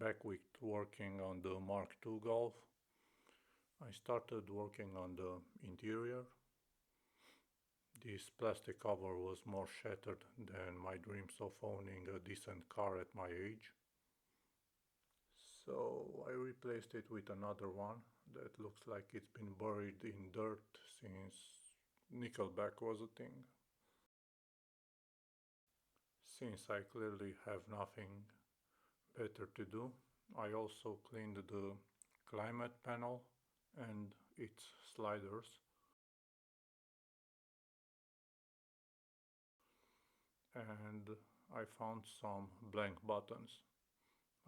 Back with working on the Mark II Golf. I started working on the interior. This plastic cover was more shattered than my dreams of owning a decent car at my age. So I replaced it with another one that looks like it's been buried in dirt since Nickelback was a thing. Since I clearly have nothing better to do, I also cleaned the climate panel and its sliders, and I found some blank buttons.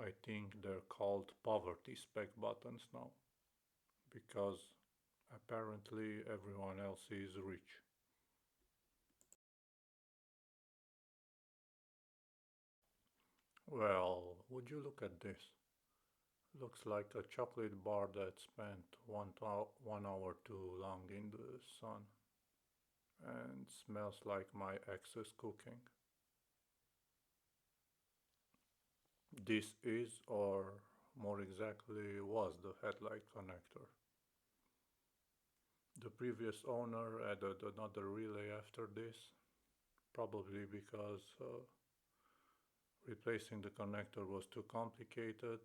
I think they're called poverty spec buttons now, because apparently everyone else is rich. Well, would you look at this? Looks like a chocolate bar that spent 1 hour too long in the sun and smells like my ex's cooking. This is, or more exactly, was the headlight connector. The previous owner added another relay after this, probably because replacing the connector was too complicated.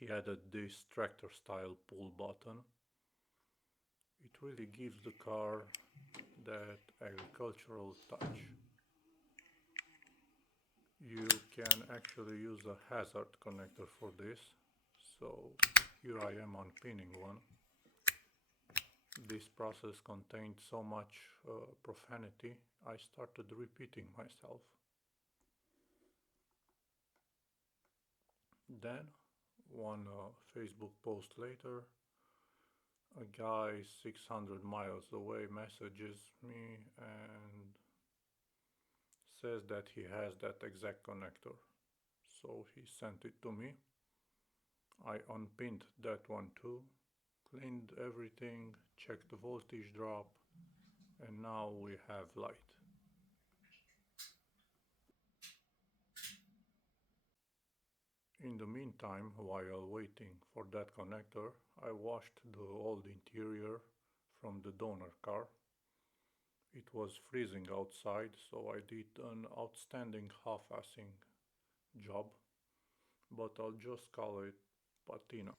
He added this tractor style pull button. It really gives the car that agricultural touch. You can actually use a hazard connector for this, so here I am unpinning one. This process contained so much profanity, I started repeating myself. Then, one Facebook post later, a guy 600 miles away messages me and says that he has that exact connector. So he sent it to me. I unpinned that one too, cleaned everything, checked the voltage drop, and now we have light. In the meantime, while waiting for that connector, I washed the old interior from the donor car. It was freezing outside, so I did an outstanding half-assing job, but I'll just call it patina.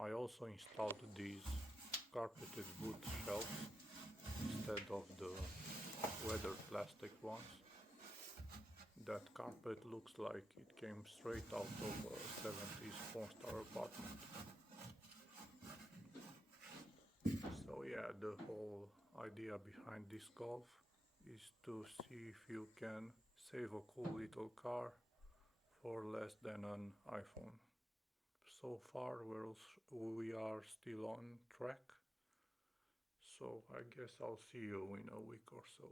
I also installed these carpeted wood shelves instead of the weathered plastic ones. That carpet looks like it came straight out of a 70s four-star apartment. So yeah, the whole idea behind this golf is to see if you can save a cool little car for less than an iPhone. So far we are still on track, so I guess I'll see you in a week or so.